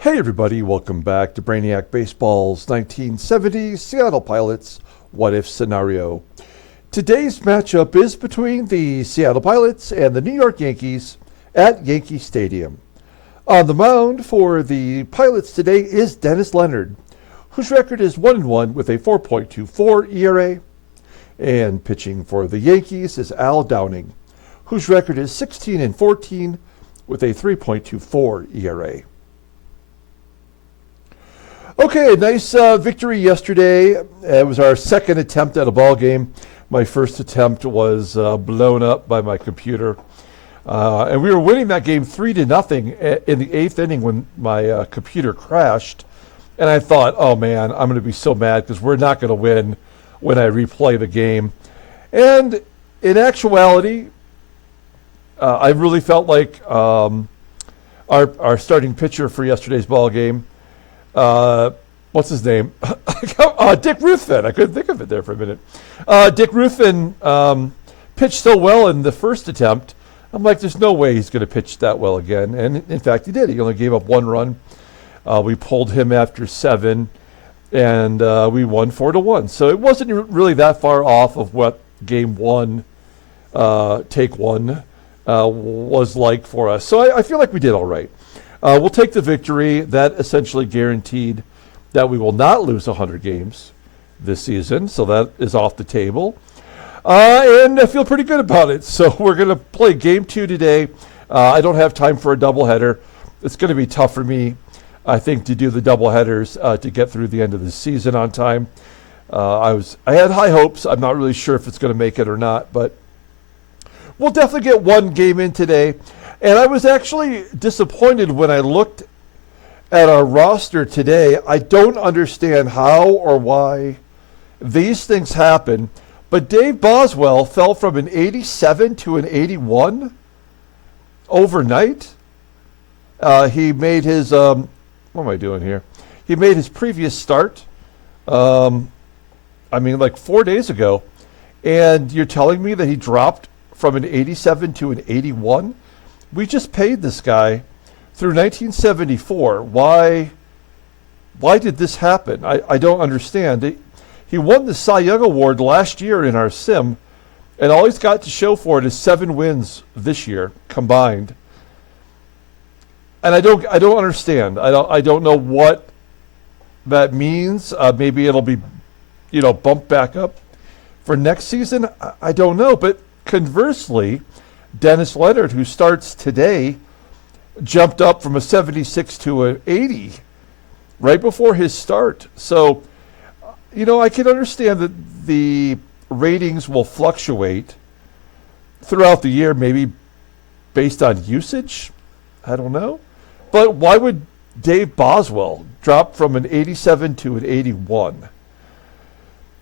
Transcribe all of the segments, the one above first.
Hey everybody, welcome back to Brainiac Baseball's 1970 Seattle Pilots What If Scenario. Today's matchup is between the Seattle Pilots and the New York Yankees at Yankee Stadium. On the mound for the Pilots today is Dennis Leonard, whose record is 1-1 with a 4.24 ERA. And pitching for the Yankees is Al Downing, whose record is 16-14 with a 3.24 ERA. Okay, a nice victory yesterday. It was our second attempt at a ball game. My first attempt was blown up by my computer. And we were winning that game 3-0 in the 8th inning when my computer crashed. And I thought, oh man, I'm going to be so mad because we're not going to win when I replay the game. And in actuality, I really felt like our starting pitcher for yesterday's ball game, what's his name? Dick Ruthven. I couldn't think of it there for a minute. Dick Ruthven pitched so well in the first attempt. I'm like, there's no way he's going to pitch that well again. And in fact, he did. He only gave up one run. We pulled him after 7, and we won 4-1. So it wasn't really that far off of what game 1, take 1, was like for us. So I feel like we did all right. We'll take the victory. That essentially guaranteed that we will not lose 100 games this season. So that is off the table. And I feel pretty good about it. So we're going to play game 2 today. I don't have time for a doubleheader. It's going to be tough for me, I think, to do the doubleheaders to get through the end of the season on time. I had high hopes. I'm not really sure if it's going to make it or not, but we'll definitely get one game in today. And I was actually disappointed when I looked at our roster today. I don't understand how or why these things happen, but Dave Boswell fell from an 87 to an 81 overnight. He made his, what am I doing here? He made his previous start, like 4 days ago, and you're telling me that he dropped from an 87 to an 81? We just paid this guy through 1974. Why did this happen? I don't understand. He won the Cy Young Award last year in our sim, and all he's got to show for it is 7 wins this year combined. And I don't understand. I don't know what that means. Maybe it'll be, bumped back up for next season. I don't know. But conversely, Dennis Leonard, who starts today, jumped up from a 76 to an 80 right before his start. So, I can understand that the ratings will fluctuate throughout the year, maybe based on usage. I don't know. But why would Dave Boswell drop from an 87 to an 81?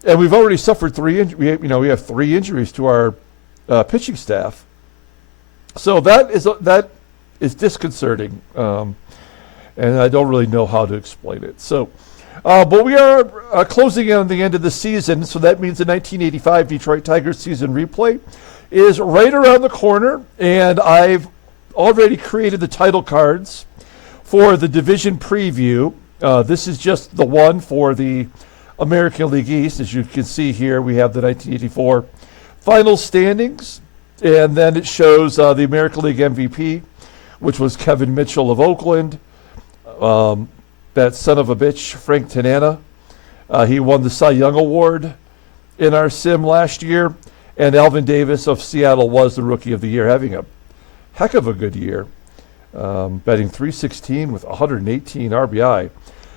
And we've already suffered 3 injuries. We have 3 injuries to our pitching staff. So that is disconcerting, and I don't really know how to explain it. So, but we are closing in on the end of the season, so that means the 1985 Detroit Tigers season replay is right around the corner, and I've already created the title cards for the division preview. This is just the one for the American League East. As you can see here, we have the 1984 final standings. And then it shows the American League MVP, which was Kevin Mitchell of Oakland. That son of a bitch, Frank Tanana. He won the Cy Young Award in our sim last year. And Alvin Davis of Seattle was the Rookie of the Year, having a heck of a good year. Batting .316 with 118 RBI.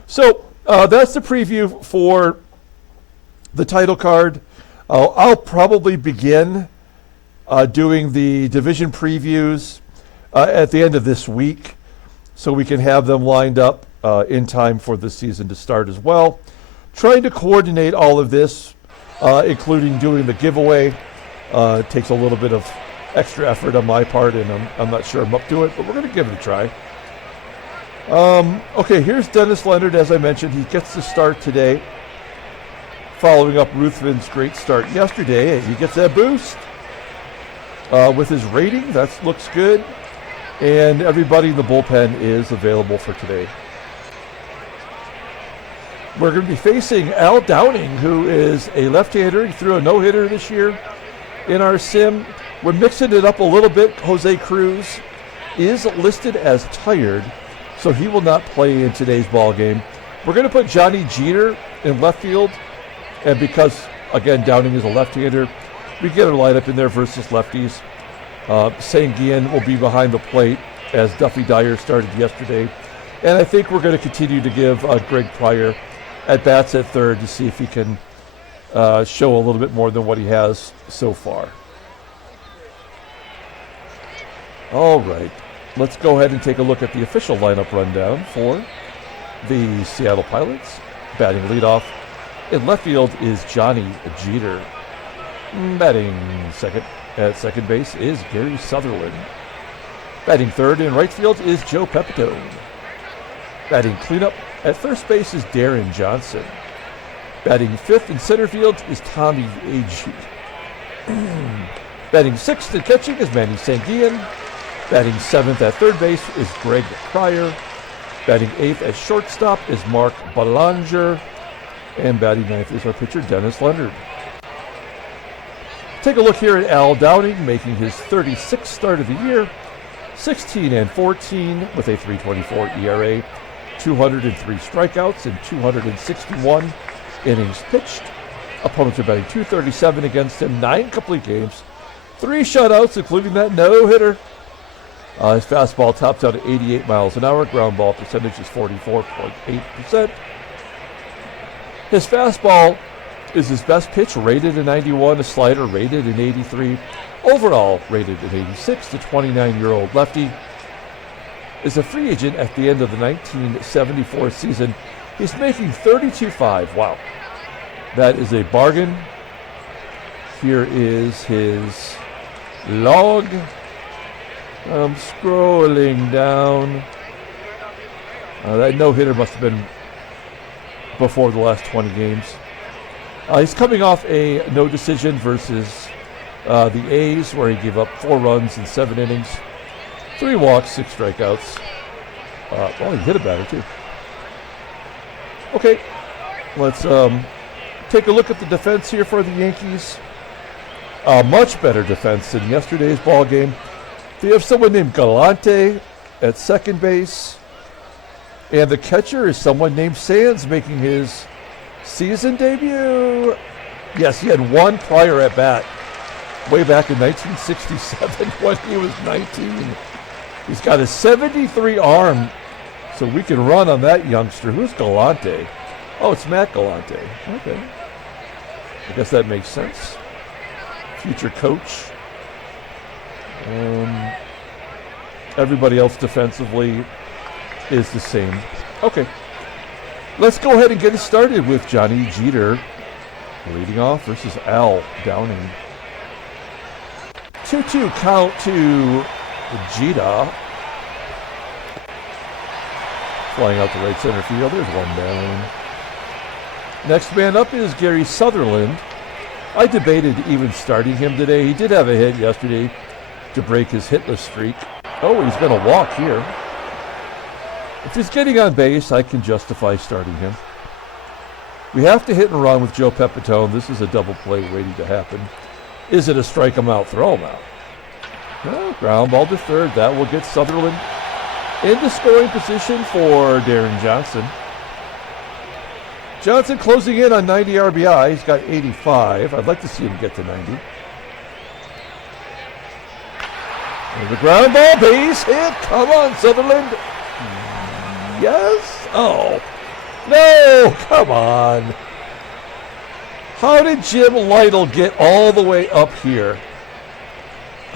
So that's the preview for the title card. I'll probably begin doing the division previews at the end of this week so we can have them lined up in time for the season to start as well. Trying to coordinate all of this, including doing the giveaway, takes a little bit of extra effort on my part, and I'm not sure I'm up to it, but we're going to give it a try. Okay, here's Dennis Leonard. As I mentioned, he gets the start today, following up Ruthven's great start yesterday. He gets that boost. With his rating, that looks good. And everybody in the bullpen is available for today. We're going to be facing Al Downing, who is a left-hander. He threw a no-hitter this year in our sim. We're mixing it up a little bit. Jose Cruz is listed as tired, so he will not play in today's ball game. We're going to put Johnny Jeter in left field, and because, again, Downing is a left-hander, we get our lineup in there versus lefties. Sanguillen will be behind the plate as Duffy Dyer started yesterday. And I think we're going to continue to give Greg Pryor at bats at third to see if he can show a little bit more than what he has so far. All right, let's go ahead and take a look at the official lineup rundown for the Seattle Pilots. Batting leadoff in left field is Johnny Jeter. Batting second at second base is Gary Sutherland. Batting third in right field is Joe Pepitone. Batting cleanup at first base is Deron Johnson. Batting fifth in center field is Tommie AGEE. Batting sixth and catching is Manny Sanguillen. Batting seventh at third base is Greg Pryor. Batting eighth at shortstop is Mark Belanger. And batting ninth is our pitcher, Dennis Leonard. Take a look here at Al Downing, making his 36th start of the year. 16-14 with a 3.24 ERA, 203 strikeouts and 261 innings pitched. Opponents are batting .237 against him, 9 complete games, 3 shutouts, including that no-hitter. His fastball tops out at 88 miles an hour. Ground ball percentage is 44.8%. His fastball is his best pitch, rated at 91. A slider rated at 83. Overall rated at 86. The 29-year-old lefty is a free agent at the end of the 1974 season. He's making $32.5. Wow. That is a bargain. Here is his log. I'm scrolling down. That no-hitter must have been before the last 20 games. He's coming off a no decision versus the A's, where he gave up 4 runs in 7 innings, 3 walks, 6 strikeouts. Well, he hit a batter too. Okay, let's take a look at the defense here for the Yankees. Much better defense than yesterday's ball game. They have someone named Galante at second base, and the catcher is someone named Sands, making his season debut. Yes, he had 1 prior at bat way back in 1967 when he was 19. He's got a 73 arm, so we can run on that youngster. Who's Galante? Oh, it's Matt Galante. Okay. I guess that makes sense. Future coach. Everybody else defensively is the same. Okay. Let's go ahead and get it started with Johnny Jeter leading off versus Al Downing. 2-2 count to Jeter. Flying out to right center field. There's one down. Next man up is Gary Sutherland. I debated even starting him today. He did have a hit yesterday to break his hitless streak. Oh, he's going to walk here. If he's getting on base, I can justify starting him. We have to hit and run with Joe Pepitone. This is a double play waiting to happen. Is it a strike him out, throw him out? No, ground ball to third. That will get Sutherland into scoring position for Deron Johnson. Johnson closing in on 90 RBI. He's got 85. I'd like to see him get to 90. And the ground ball, base hit. Come on, Sutherland. Yes? Oh. No, come on. How did Jim Lyttle get all the way up here?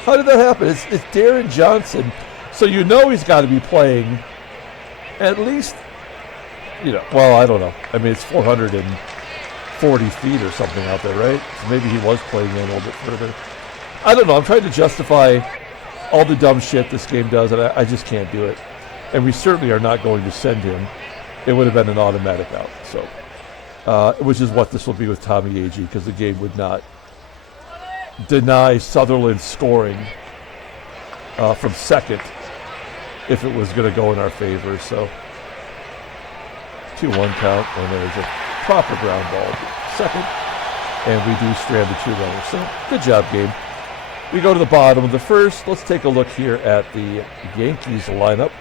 How did that happen? It's Deron Johnson, so you know he's got to be playing at least, well, I don't know. I mean, it's 440 feet or something out there, right? So maybe he was playing in a little bit further. I don't know. I'm trying to justify all the dumb shit this game does, and I just can't do it. And we certainly are not going to send him. It would have been an automatic out. So, which is what this will be with Tommie AGEE, because the game would not deny Sutherland scoring from second if it was going to go in our favor. So 2-1 count, and there's a proper ground ball to second, and we do strand the 2 runners. So good job, game. We go to the bottom of the first. Let's take a look here at the Yankees lineup.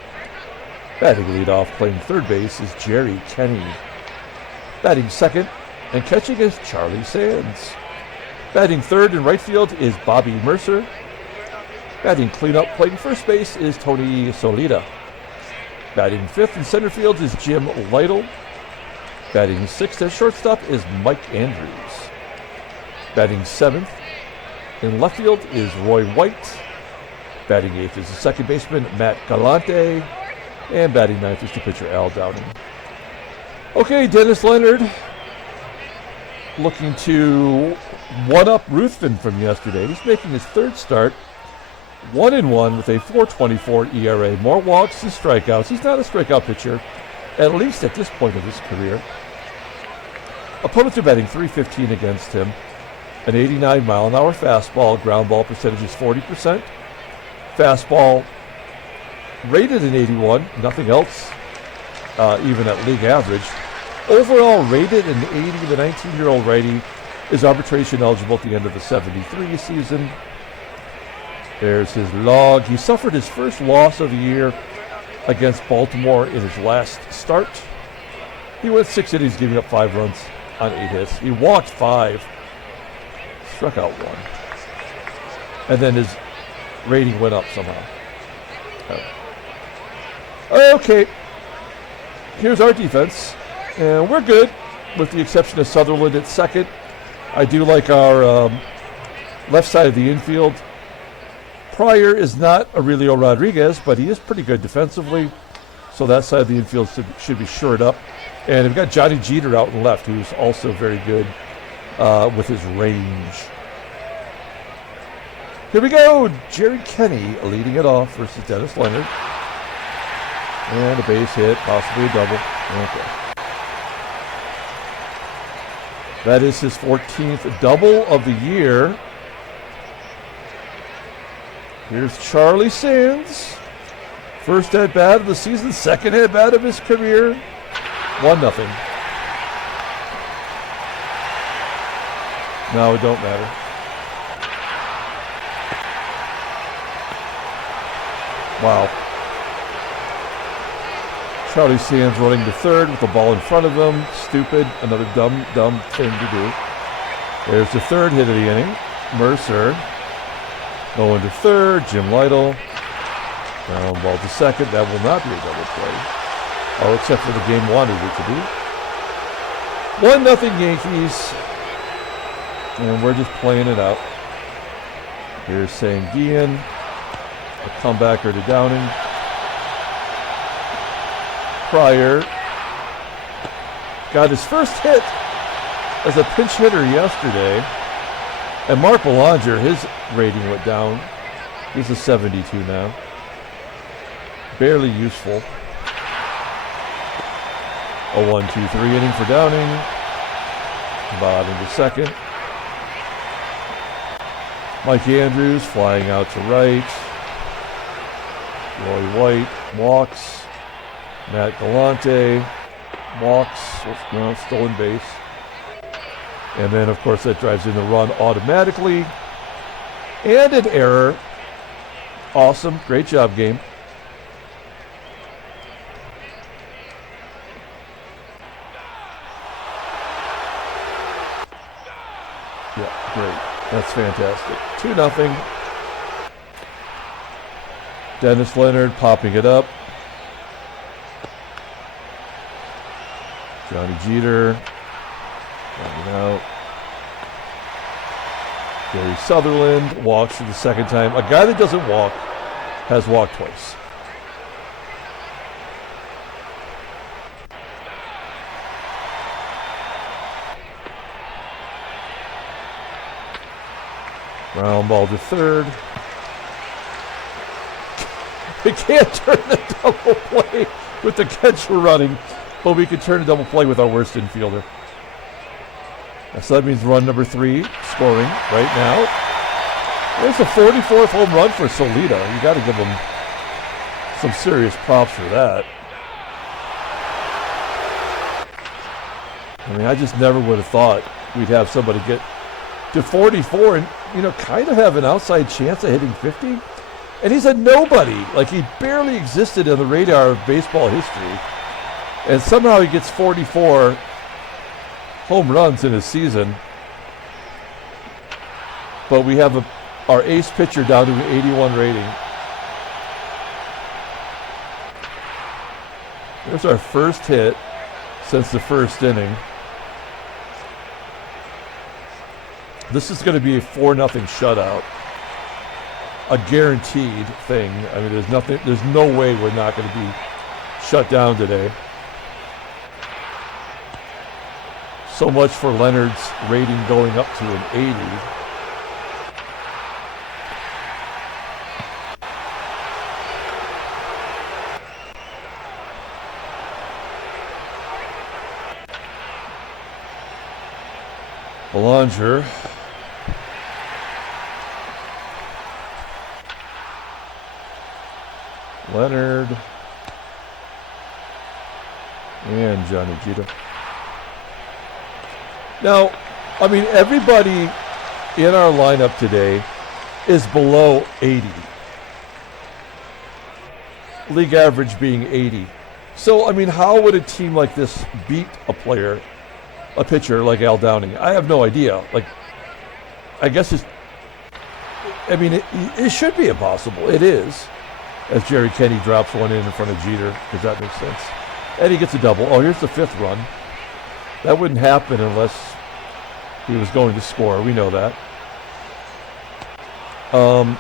Batting leadoff, playing third base, is Jerry KENNEY. Batting second and catching is Charlie Sands. Batting third in right field is Bobby MURCER. Batting cleanup, playing first base, is Tony SOLAITA. Batting fifth in center field is Jim LYTTLE. Batting sixth at shortstop is Mike Andrews. Batting seventh in left field is Roy White. Batting eighth is the second baseman Matt Galante. And batting ninth is the pitcher Al Downing. Okay, Dennis Leonard looking to one-up Ruthven from yesterday. He's making his third start, 1-1 with a 4.24 ERA. More walks than strikeouts. He's not a strikeout pitcher, at least at this point of his career. Opponents are batting .315 against him. An 89-mile-an-hour fastball. Ground ball percentage is 40%. Fastball rated an 81. Nothing else, even at league average. Overall rated an 80. The 19-year-old righty is arbitration eligible at the end of the 73 season. There's his log. He suffered his first loss of the year against Baltimore in his last start. He went 6 innings, giving up 5 runs on 8 hits. He walked 5, struck out 1. And then his rating went up somehow. Okay, here's our defense. And we're good, with the exception of Sutherland at second. I do like our left side of the infield. PRYOR is not Aurelio Rodriguez, but he is pretty good defensively. So that side of the infield should be shored up. And we've got Johnny Jeter out in left, who's also very good with his range. Here we go. Jerry KENNEY leading it off versus Dennis Leonard. And a base hit, possibly a double. Okay. That is his 14th double of the year. Here's Charlie Sands. First at bat of the season, second at bat of his career. 1-0. No, it don't matter. Wow. Charlie Sands running to third with the ball in front of him. Stupid. Another dumb thing to do. There's the third hit of the inning. MURCER going to third. Jim LYTTLE. Ground ball to second. That will not be a double play. Oh, except for the game wanted it to be. 1-0 Yankees. And we're just playing it out. Here's SANGUILLEN. A comebacker to Downing. PRYOR got his first hit as a pinch hitter yesterday. And Mark Belanger, his rating went down. He's a 72 now. Barely useful. A 1-2-3 inning for Downing. Bottom to second. Mike Andrews flying out to right. Roy White walks. Matt Galante walks, stolen base. And then, of course, that drives in the run automatically. And an error. Awesome. Great job, game. Yeah, great. That's fantastic. 2-0. Dennis Leonard popping it up. Johnny Jeter, running out. Gary Sutherland walks for the second time. A guy that doesn't walk has walked twice. Ground ball to third. We can't turn the double play with the catch we're running. But we could turn a double play with our worst infielder. So that means run number 3 scoring right now. There's a 44th home run for SOLAITA. You got to give him some serious props for that. I mean, I just never would have thought we'd have somebody get to 44 and, you know, kind of have an outside chance of hitting 50. And he's a nobody. Like, he barely existed on the radar of baseball history. And somehow he gets 44 home runs in his season. But we have our ace pitcher down to an 81 rating. There's our first hit since the first inning. This is going to be a 4-0 shutout. A guaranteed thing. I mean, there's no way we're not going to be shut down today. So much for Leonard's rating going up to an 80. Belanger. Leonard. And Johnny Gita. Now, I mean, everybody in our lineup today is below 80. League average being 80. So, I mean, how would a team like this beat a pitcher like Al Downing? I have no idea. Like, I guess it should be impossible. It is. As Jerry Kenney drops one in front of Jeter, because that makes sense. And he gets a double. Oh, here's the 5th run. That wouldn't happen unless he was going to score. We know that.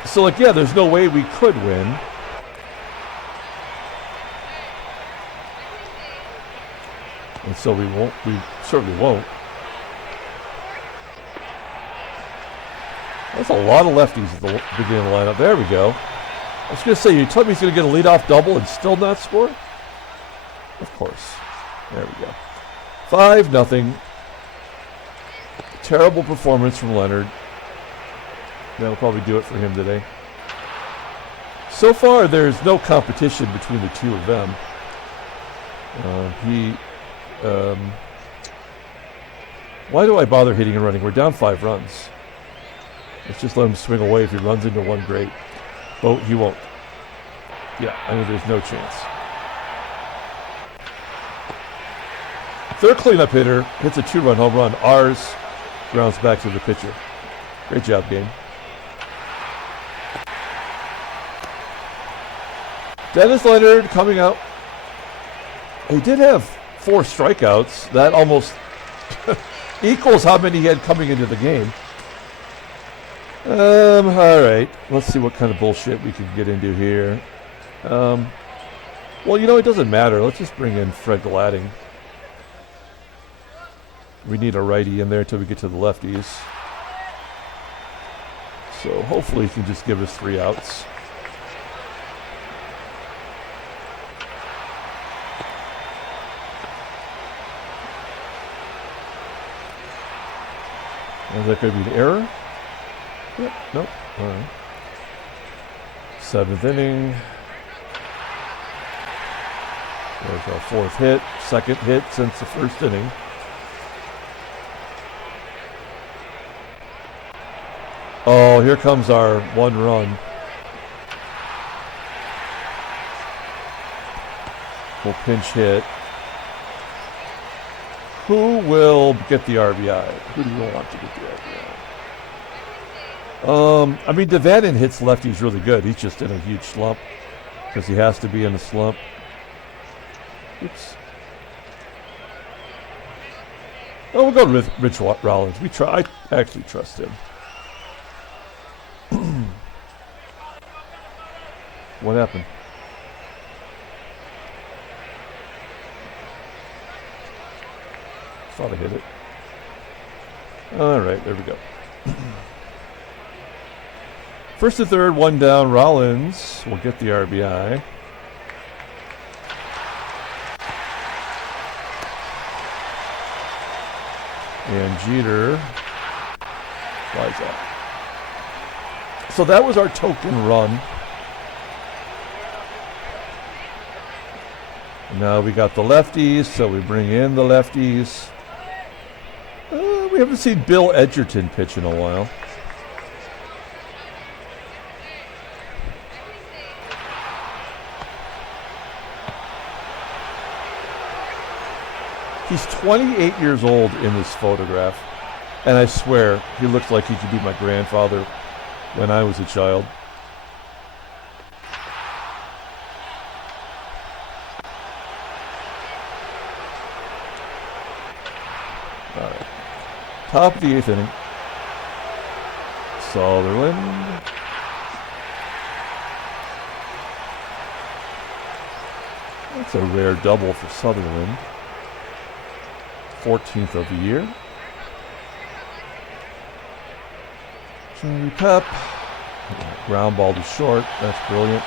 So, like, yeah, there's no way we could win. And so we won't. We certainly won't. That's a lot of lefties at the beginning of the lineup. There we go. I was going to say, you told me he's going to get a leadoff double and still not score? Of course. There we go. 5-0. Terrible performance from Leonard. That'll probably do it for him today. So far, there's no competition between the two of them. Why do I bother hitting and running? We're down 5 runs. Let's just let him swing away. If he runs into one, great. But he won't. Yeah, I mean, there's no chance. Third cleanup hitter hits a 2-run home run. Ours grounds back to the pitcher. Great job, game. Dennis Leonard coming out. He did have 4 strikeouts. That almost equals how many he had coming into the game. All right. Let's see what kind of bullshit we can get into here. Well, you know, it doesn't matter. Let's just bring in Fred Glading. We need a righty in there until we get to the lefties. So hopefully he can just give us 3 outs. Is that going to be an error? Yep, nope. All right. 7th inning. There's our 4th hit. 2nd hit since the 1st inning. Oh, here comes our 1 run. We'll pinch hit. Who will get the RBI? Who do you want to get the RBI? I mean, Devanin hits lefties really good. He's just in a huge slump because he has to be in a slump. Oops. Oh, we'll go with Rich Rollins. I actually trust him. What happened? Thought I hit it. All right, there we go. First to third, 1 down. Rollins will get the RBI. And Jeter flies out. So that was our token run. Now we got the lefties, so we bring in the lefties. We haven't seen Bill Edgerton pitch in a while. He's 28 years old in this photograph, and I swear he looks like he could be my grandfather when I was a child. All right. Top of the 8th inning. Sutherland. That's a rare double for Sutherland. 14th of the year. Johnny Pep. Ground ball to short. That's brilliant.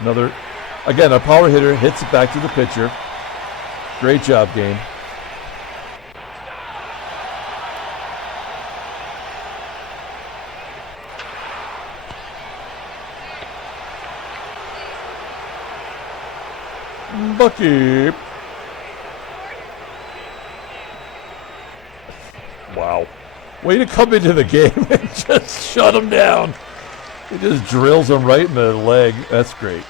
Another, again, a power hitter hits it back to the pitcher. Great job, game. Bucky. Wow. Way to come into the game and just shut him down. He just drills him right in the leg. That's great.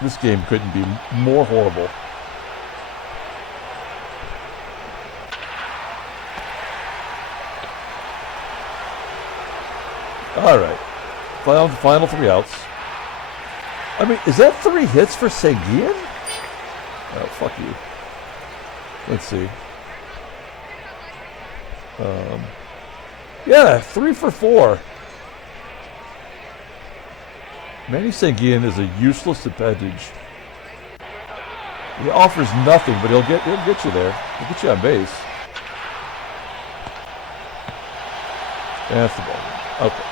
This game couldn't be more horrible. All right. Final 3 outs. I mean, is that 3 hits for Sanguillen? Oh, fuck you. Let's see. Yeah, 3 for 4. Manny Sanguillen is a useless appendage. He offers nothing, but he'll get you there. He'll get you on base. That's the ball. Okay.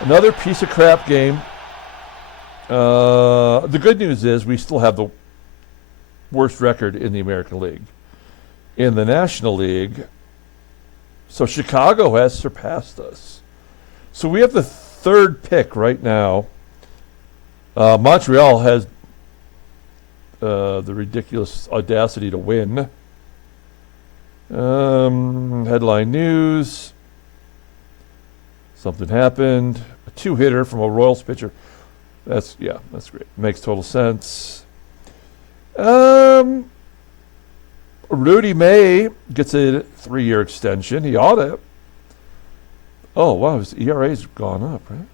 Another piece of crap game. The good news is we still have the worst record in the American League. In the National League, so Chicago has surpassed us. So we have the 3rd pick right now. Montreal has the ridiculous audacity to win. Headline news. Something happened. A 2-hitter from a Royals pitcher. That's great. Makes total sense. Rudy May gets a 3-year extension. He ought to. Oh, wow. His ERA's gone up, right?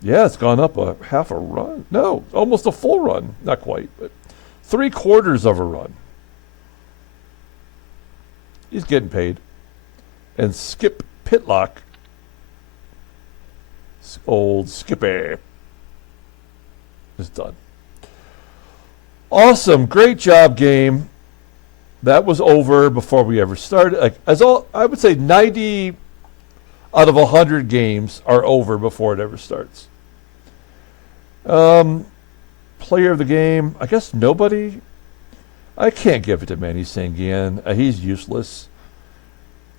Yeah, it's gone up a half a run. No, almost a full run. Not quite, but 3/4 of a run. He's getting paid. And Skip Pitlock, old Skippy, is done. Awesome. Great job, game. That was over before we ever started. I would say 90 out of 100 games are over before it ever starts. Player of the game, I guess nobody. I can't give it to Manny Sanguillen. He's useless.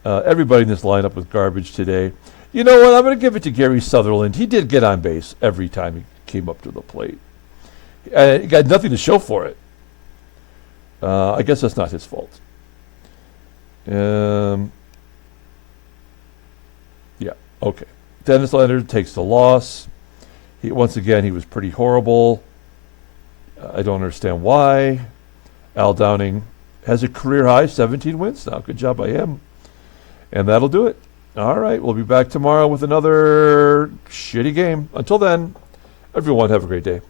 Everybody in this lineup was garbage today. You know what? I'm going to give it to Gary Sutherland. He did get on base every time he came up to the plate. He got nothing to show for it. I guess that's not his fault. Yeah, okay. Dennis Leonard takes the loss. Once again, he was pretty horrible. I don't understand why. Al Downing has a career high 17 wins now. Good job by him. And that'll do it. All right, we'll be back tomorrow with another shitty game. Until then, everyone have a great day.